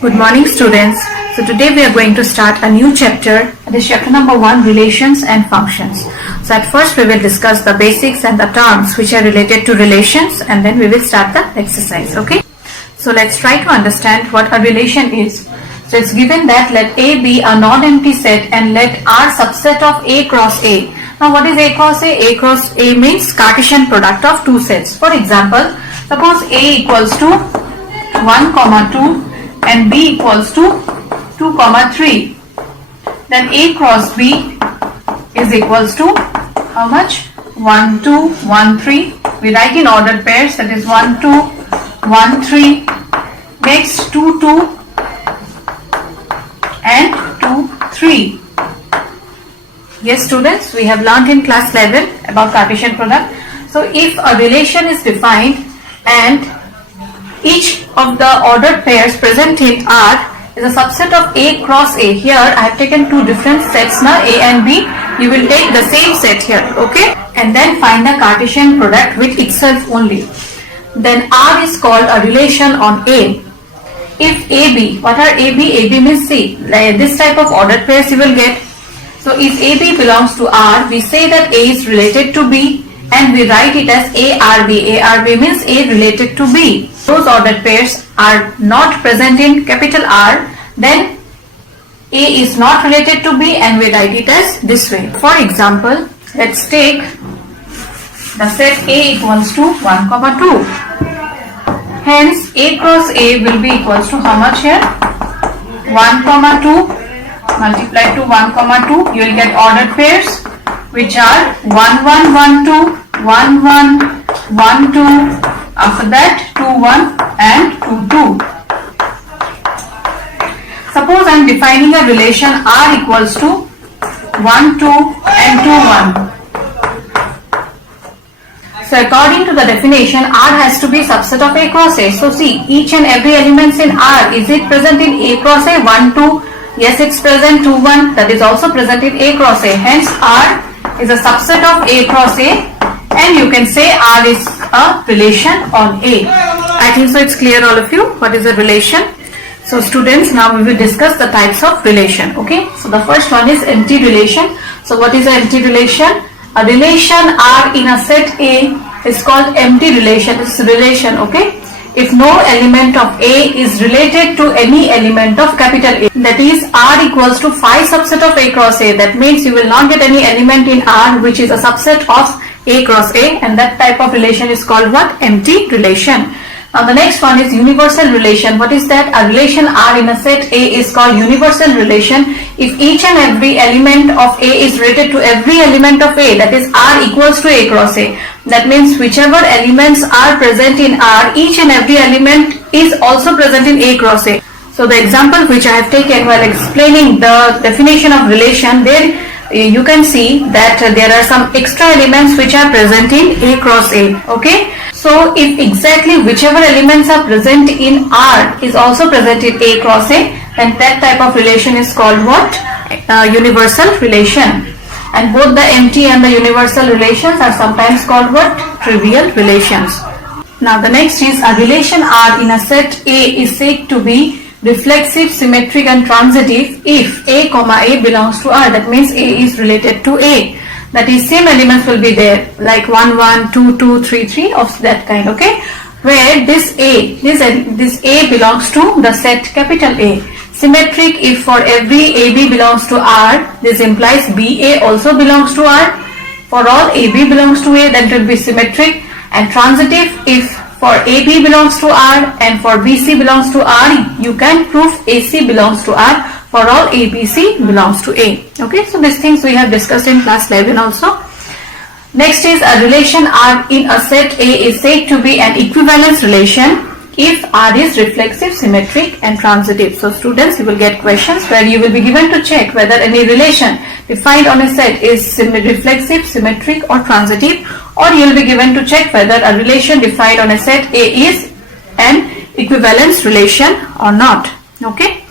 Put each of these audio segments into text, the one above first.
Good morning, students. So today we are going to start a new chapter. This is chapter number 1, relations and functions. So at first we will discuss the basics and the terms which are related to relations, and then we will start the exercise. Okay. So let's try to understand what a relation is. So it's given that let A be a non-empty set and let R subset of A cross A. Now what is A cross A? A cross A means Cartesian product of two sets. For example, suppose A equals to 1, 2 and B equals to 2, 3. Then A cross B is equals to how much? 1, 2, 1, 3. We write in ordered pairs, that is 1, 2, 1, 3. Next 2, 2 and 2, 3. Yes, students, we have learned in class 11 about Cartesian product. So if a relation is defined and each of the ordered pairs present in R is a subset of A cross A. Here I have taken two different sets now, A and B. You will take the same set here, okay? And then find the Cartesian product with itself only. Then R is called a relation on A. If AB, what are AB? AB means C. Like this type of ordered pairs you will get. So if AB belongs to R, we say that A is related to B and we write it as ARB. ARB means A related to B. Those ordered pairs are not present in capital R, then A is not related to B and we write it as this way. For example, let's take the set A equals to 1, 2. Hence, A cross A will be equals to how much here? 1, 2 multiplied to 1, 2. You will get ordered pairs which are 1, 1, 1, 2, 1, 1, 1, 2. After that 2, 1 and 2, 2. Suppose I am defining a relation R equals to 1, 2 and 2, 1. So according to the definition, R has to be subset of A cross A. So see, each and every element in R, is it present in A cross A? 1, 2. Yes, it's present. 2, 1. That is also present in A cross A. Hence R is a subset of A cross A. And you can say R is a relation on A. I think so it's clear all of you what is a relation. So students, now we will discuss the types of relation. Okay. So the first one is empty relation. So what is an empty relation? A relation R in a set A is called empty relation. It's relation. Okay. If no element of A is related to any element of capital A, that is R equals to phi subset of A cross A. That means you will not get any element in R which is a subset of A cross A, and that type of relation is called what? Empty relation. Now the next one is universal relation. What is that? A relation R in a set A is called universal relation if each and every element of A is related to every element of A, that is R equals to A cross A. That means whichever elements are present in R, each and every element is also present in A cross A. So the example which I have taken while explaining the definition of relation, there you can see that there are some extra elements which are present in A cross A. Okay. So if exactly whichever elements are present in R is also present in A cross A, then that type of relation is called what? Universal relation. And both the empty and the universal relations are sometimes called what? Trivial relations. Now the next is a relation R in a set A is said to be reflexive, symmetric and transitive if A, A belongs to R. That means A is related to A. That is, same elements will be there like 1, 1, 2, 2, 3, 3 of that kind. Okay, where this A belongs to the set capital A. Symmetric if for every AB belongs to R, this implies BA also belongs to R. For all AB belongs to A, then it will be symmetric. And transitive if for AB belongs to R and for BC belongs to R, you can prove AC belongs to R for all ABC belongs to A. Okay, so these things we have discussed in class 11 also. Next is a relation R in a set A is said to be an equivalence relation if R is reflexive, symmetric and transitive. So students, you will get questions where you will be given to check whether any relation defined on a set is reflexive, symmetric or transitive, or you will be given to check whether a relation defined on a set A is an equivalence relation or not. Okay.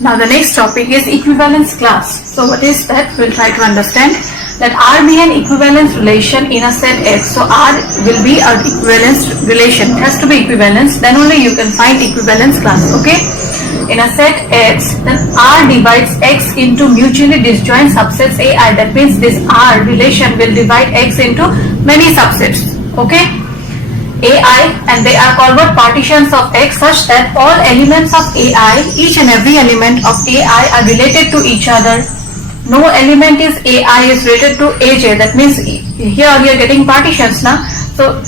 Now the next topic is equivalence class. So what is that? We'll try to understand. Let R be an equivalence relation in a set X. So R will be an equivalence relation. It has to be equivalence. Then only you can find equivalence class. Okay. in a set X, then R divides X into mutually disjoint subsets AI. That means this R relation will divide X into many subsets. Okay? AI, and they are called what? Partitions of X, such that all elements of AI, each and every element of AI are related to each other. No element is AI is related to AJ. That means here we are getting partitions now. So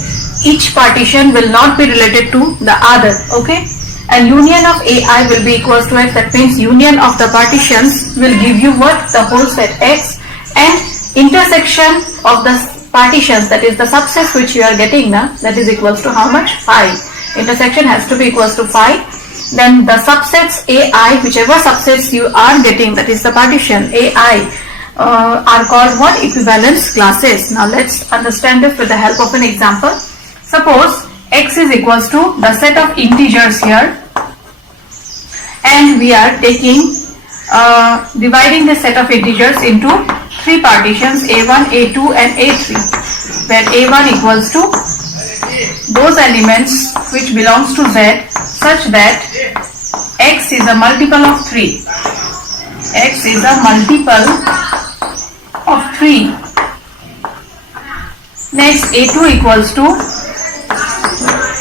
each partition will not be related to the other. Okay? And union of AI will be equals to X. That means union of the partitions will give you what? The whole set X, and intersection of the partitions, that is the subsets which you are getting now, that is equals to how much? 5. Intersection has to be equals to 5. Then the subsets AI, whichever subsets you are getting, that is the partition AI, are called what? Equivalence classes. Now let's understand this with the help of an example. Suppose X is equals to the set of integers here, and we are taking dividing the set of integers into 3 partitions, A1, A2 and A3, where A1 equals to those elements which belongs to Z, such that X is a multiple of 3. X is a multiple of 3. Next, A2 equals to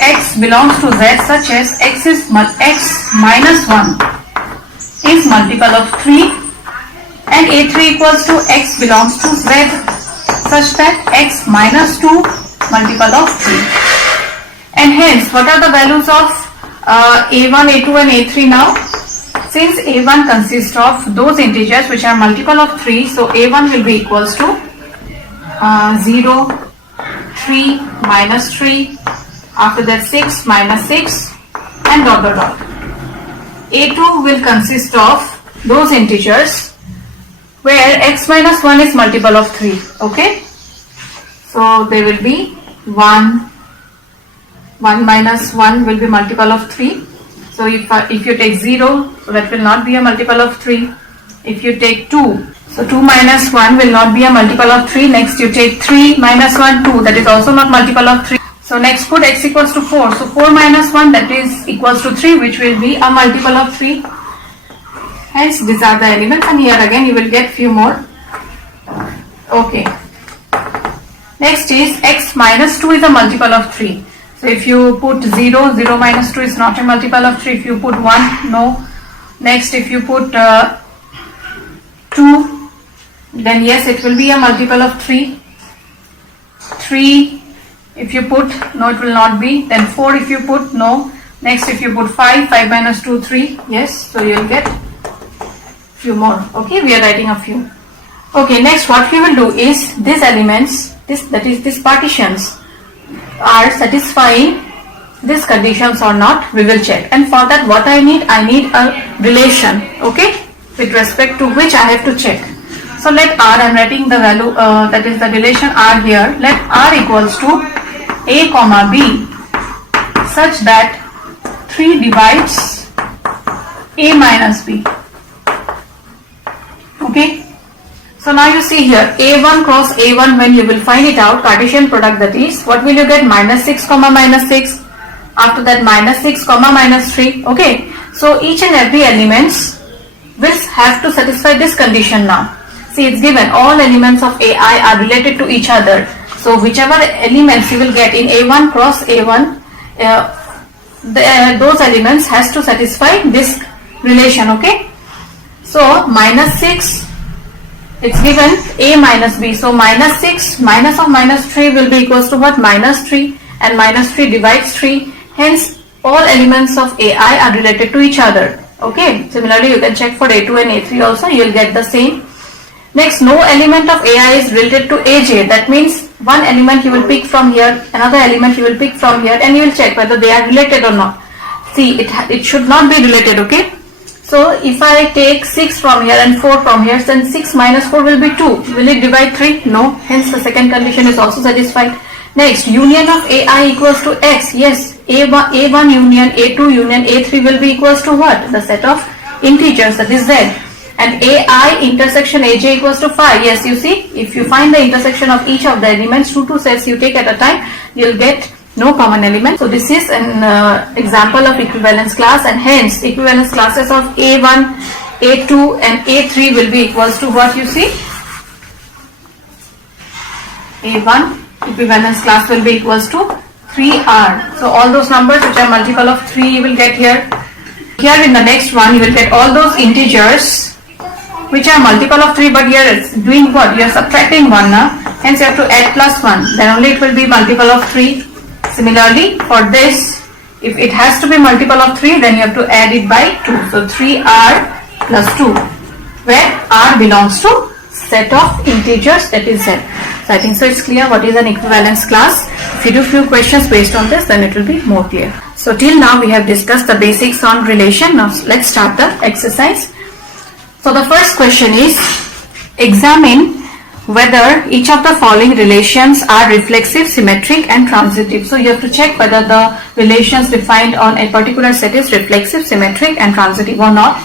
X belongs to Z, such as X minus 1 is multiple of 3, and A3 equals to X belongs to Z, such that X minus 2 multiple of 3. And hence, what are the values of A1, A2 and A3 now? Since A1 consists of those integers which are multiple of 3, so A1 will be equals to 0, 3, minus 3, after that 6, minus 6, and dot dot dot. A2 will consist of those integers where X minus 1 is multiple of 3. Okay? So they will be 1, 1 minus 1 will be multiple of 3. So if you take 0, so that will not be a multiple of 3. If you take 2, so 2 minus 1 will not be a multiple of 3. Next you take 3 minus 1, 2, that is also not multiple of 3. So next put X equals to 4. So 4 minus 1, that is equals to 3, which will be a multiple of 3. Hence these are the elements, and here again you will get few more. Okay. Next is X minus 2 is a multiple of 3. So if you put 0, 0 minus 2 is not a multiple of 3. If you put 1, no. Next if you put 2, then yes, it will be a multiple of 3. 3, if you put, no, it will not be. Then 4 if you put, no. Next if you put 5, 5 minus 2, 3, yes. So you will get few more. Okay, we are writing a few. Okay, next what we will do is these elements, these partitions are satisfying these conditions or not, we will check. And for that what I need a relation, okay, with respect to which I have to check. So let R, I am writing the value, that is the relation R here. Let R equals to A comma B, such that 3 divides A minus B. Okay. So now you see here A1 cross A1, when you will find it out, Cartesian product, that is, what will you get? Minus 6 comma minus 6. After that minus 6 comma minus 3. Okay. So each and every elements will have to satisfy this condition now. See, it's given all elements of AI are related to each other. So whichever elements you will get in A1 cross A1, those elements has to satisfy this relation. Okay. So minus 6, it's given A minus B. So minus 6 minus of minus 3 will be equals to what? Minus 3, and minus 3 divides 3. Hence all elements of AI are related to each other. Okay. Similarly you can check for A2 and A3 also, you will get the same. Next, no element of AI is related to AJ. That means one element you will pick from here, another element you will pick from here, and you will check whether they are related or not. See, it should not be related. Okay. So if I take 6 from here and 4 from here, then 6 minus 4 will be 2. Will it divide 3? No. Hence the second condition is also satisfied. Next, union of AI equals to X. Yes, A1 union, A2 union, A3 will be equals to what? The set of integers, that is Z. And AI intersection AJ equals to 5. Yes, you see, if you find the intersection of each of the elements, 2 sets you take at a time, you will get no common element. So this is an example of equivalence class, and hence equivalence classes of A1, A2 and A3 will be equals to what you see? A1 equivalence class will be equals to 3R. So all those numbers which are multiple of 3 you will get here. Here in the next one you will get all those integers which are multiple of 3, but here it's doing what? You are subtracting 1 now. Hence you have to add plus 1. Then only it will be multiple of 3. Similarly for this, if it has to be multiple of 3, then you have to add it by 2. So 3R plus 2, where R belongs to set of integers, that is Z. So I think so it's clear what is an equivalence class. If you do few questions based on this, then it will be more clear. So till now we have discussed the basics on relation. Now let's start the exercise. So the first question is, examine whether each of the following relations are reflexive, symmetric and transitive. So you have to check whether the relations defined on a particular set is reflexive, symmetric and transitive or not.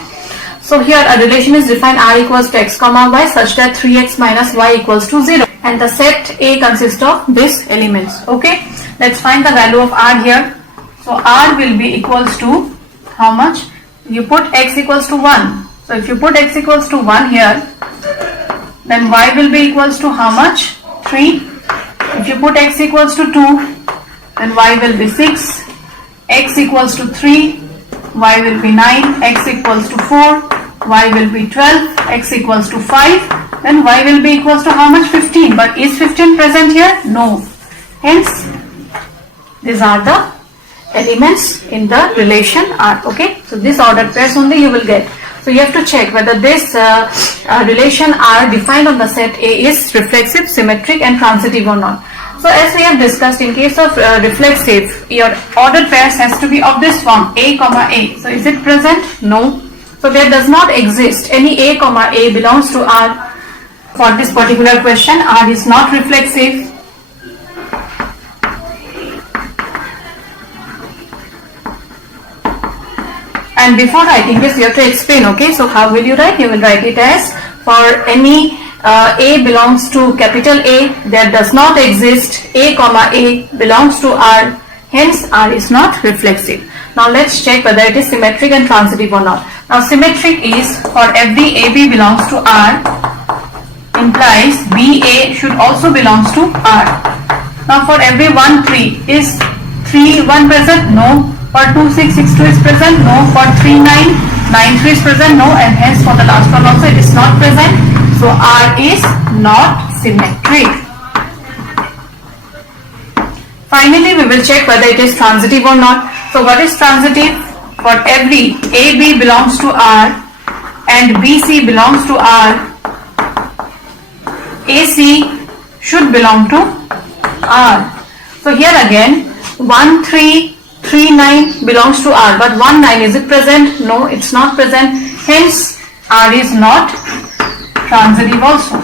So here a relation is defined R equals to x comma y such that 3x minus y equals to 0, and the set A consists of these elements. Okay, let's find the value of R here. So R will be equals to how much? You put x equals to 1. So if you put x equals to 1 here, then y will be equals to how much? 3. If you put x equals to 2, then y will be 6. X equals to 3, y will be 9. X equals to 4, y will be 12. X equals to 5, then y will be equals to how much? 15. But is 15 present here? No. Hence, these are the elements in the relation R. Okay, so this ordered pairs only you will get. So you have to check whether this relation R defined on the set A is reflexive, symmetric and transitive or not. So as we have discussed, in case of reflexive, your ordered pairs has to be of this form, A comma A. So is it present? No. So there does not exist any A comma A belongs to R. For this particular question, R is not reflexive. And before writing this, you have to explain, okay? So how will you write? You will write it as, for any A belongs to capital A, there does not exist A comma A belongs to R, hence R is not reflexive. Now let's check whether it is symmetric and transitive or not. Now symmetric is, for every AB belongs to R, implies BA should also belongs to R. Now for every 1, 3, is 3, 1 present? No. For 2, 6, 6, 2 is present? No. For 3, 9, 9, 3 is present? No. And hence for the last one also it is not present. So R is not symmetric. Finally, we will check whether it is transitive or not. So what is transitive? For every AB belongs to R and BC belongs to R, AC should belong to R. So here again, 1, 3, 3, 9 belongs to R, but 1, 9, is it present? No, it's not present. Hence, R is not transitive also.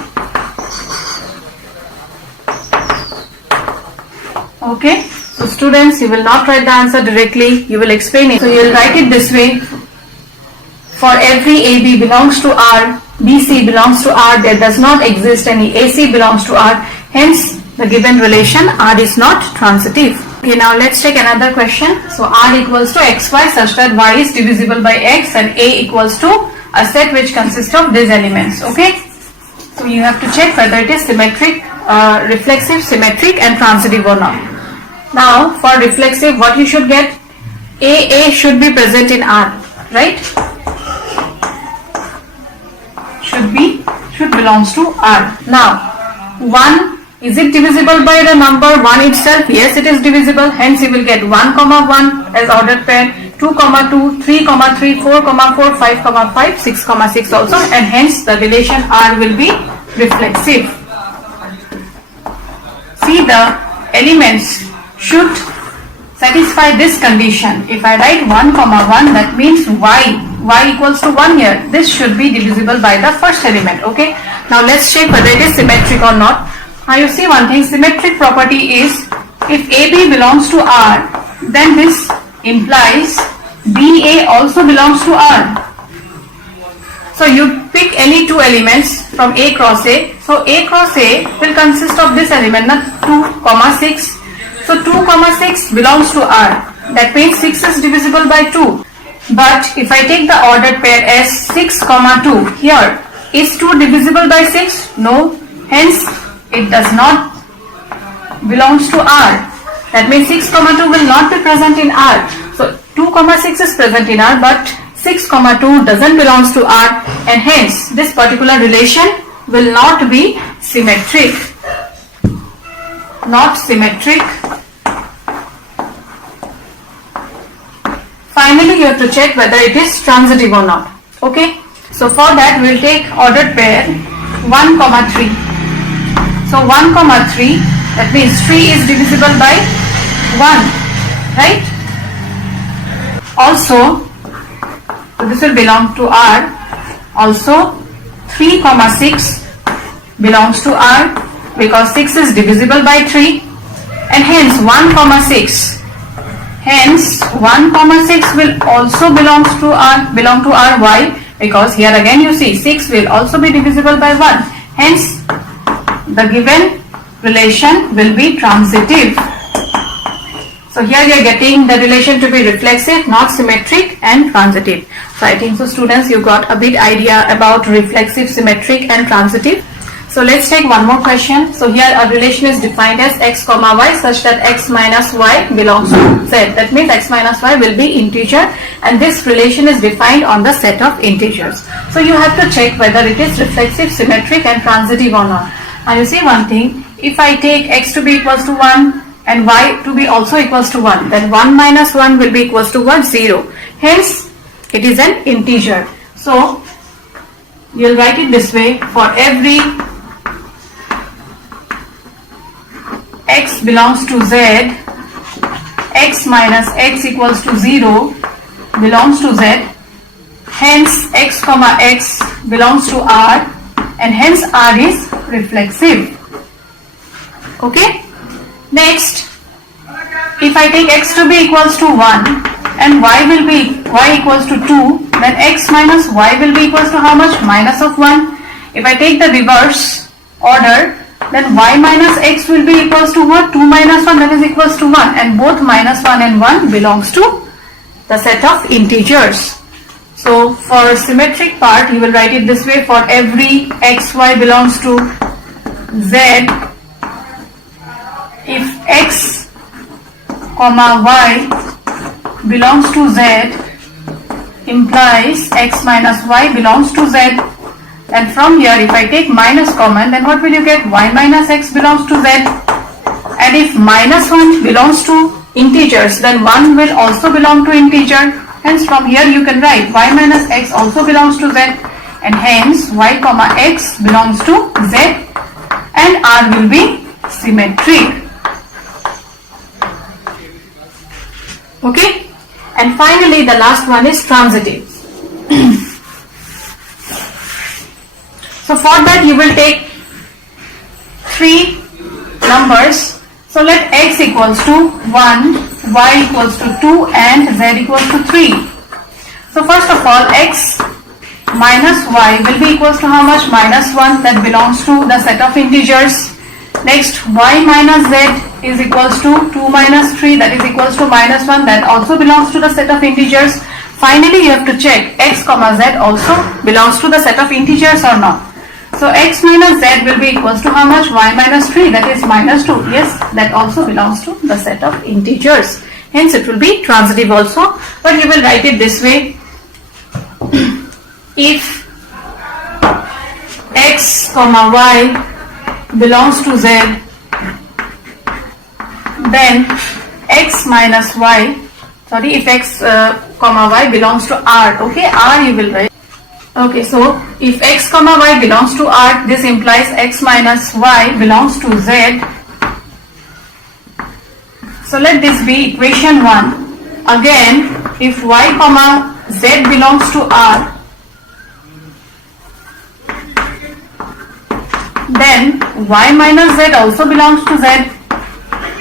Okay, so students, you will not write the answer directly, you will explain it. So you will write it this way. For every AB belongs to R, BC belongs to R, there does not exist any AC belongs to R, hence the given relation R is not transitive. Okay, now let's take another question. So R equals to xy such that y is divisible by x and A equals to a set which consists of these elements. Okay, so you have to check whether it is symmetric, reflexive, symmetric and transitive or not. Now for reflexive, what you should get? AA should be present in R, right? Should belongs to R. Now 1, is it divisible by the number 1 itself? Yes, it is divisible. Hence you will get 1 comma 1 as ordered pair, 2 comma 2, 3 comma 3, 4 comma 4, 5 comma 5, 6 comma 6 also, and hence the relation R will be reflexive. See, the elements should satisfy this condition. If I write 1 comma 1, that means y equals to 1 here. This should be divisible by the first element. Okay. Now let's check whether it is symmetric or not. Now you see one thing, symmetric property is, if AB belongs to R, then this implies BA also belongs to R. So you pick any two elements from A cross A. So A cross A will consist of this element, not 2, 6. So 2 comma 6 belongs to R. That means 6 is divisible by 2. But if I take the ordered pair as 6 comma 2, here is 2 divisible by 6? No. Hence it does not belongs to R. That means 6 comma 2 will not be present in R. So 2 comma 6 is present in R, but 6 comma 2 doesn't belongs to R, and hence this particular relation will not be symmetric. Not symmetric. Finally, you have to check whether it is transitive or not. Okay. So for that we will take ordered pair 1 comma 3. So 1 comma 3, that means 3 is divisible by 1, right? Also, so this will belong to R. Also 3 comma 6 belongs to R because 6 is divisible by 3, and hence 1 comma 6. Hence 1 comma 6 will also belong to R. Why? Because here again you see 6 will also be divisible by 1. Hence the given relation will be transitive. So here you are getting the relation to be reflexive, not symmetric, and transitive. So I think so students, you got a bit idea about reflexive, symmetric and transitive. So let's take one more question. So here a relation is defined as x comma y such that x minus y belongs to z. That means x minus y will be integer, and this relation is defined on the set of integers. So you have to check whether it is reflexive, symmetric and transitive or not. And you see one thing, if I take x to be equals to 1 and y to be also equals to 1, then 1 minus 1 will be equals to what? 0. Hence it is an integer. So you will write it this way: for every x belongs to z, x minus x equals to 0 belongs to z. Hence x comma x belongs to R, and hence R is reflexive. Okay. Next, if I take x to be equals to 1 and y equals to 2, then x minus y will be equals to how much? Minus of 1. If I take the reverse order, then y minus x will be equals to what? 2 minus 1, that is equals to 1, and both minus 1 and 1 belongs to the set of integers. So for symmetric part, you will write it this way: for every xy belongs to z, if x comma y belongs to z implies x minus y belongs to z. And from here, if I take minus common, then what will you get? Y minus x belongs to z. And if minus 1 belongs to integers, then 1 will also belong to integer. Hence from here you can write y minus x also belongs to z, and hence y comma x belongs to z, and R will be symmetric. Okay. And finally the last one is transitive. So for that you will take 3 numbers. So let x equals to 1, y equals to 2 and z equals to 3. So first of all, x minus y will be equals to how much? Minus 1, that belongs to the set of integers. Next, y minus z is equals to 2 minus 3, that is equals to minus 1, that also belongs to the set of integers. Finally, you have to check x comma z also belongs to the set of integers or not. So x minus z will be equals to how much? Y minus 3, that is minus 2. Yes, that also belongs to the set of integers. Hence it will be transitive also, but you will write it this way: if x comma y belongs to z, then x minus y, if x comma y belongs to R, okay, R you will write. Okay, so if x comma y belongs to R, this implies x minus y belongs to z. So let this be equation 1. Again, if y comma z belongs to R, then y minus z also belongs to z.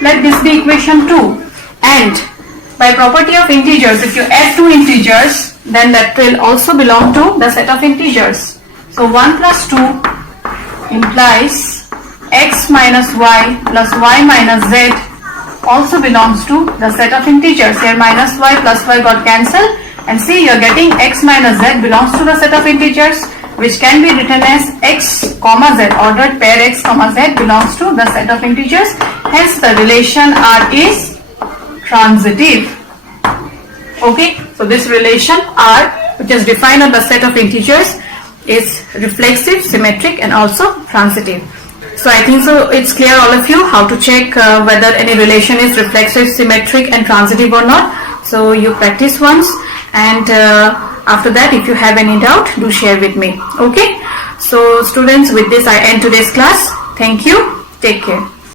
Let this be equation 2. And by property of integers, if you add two integers, then that will also belong to the set of integers. So 1 plus 2 implies x minus y plus y minus z also belongs to the set of integers. Here minus y plus y got cancelled, and see you're getting x minus z belongs to the set of integers, which can be written as x comma z. Ordered pair x comma z belongs to the set of integers. Hence the relation R is transitive. Okay, so this relation R, which is defined on the set of integers, is reflexive, symmetric, and also transitive. So I think so it's clear all of you how to check whether any relation is reflexive, symmetric, and transitive or not. So you practice once, and after that if you have any doubt, do share with me. Okay, so students, with this I end today's class. Thank you. Take care.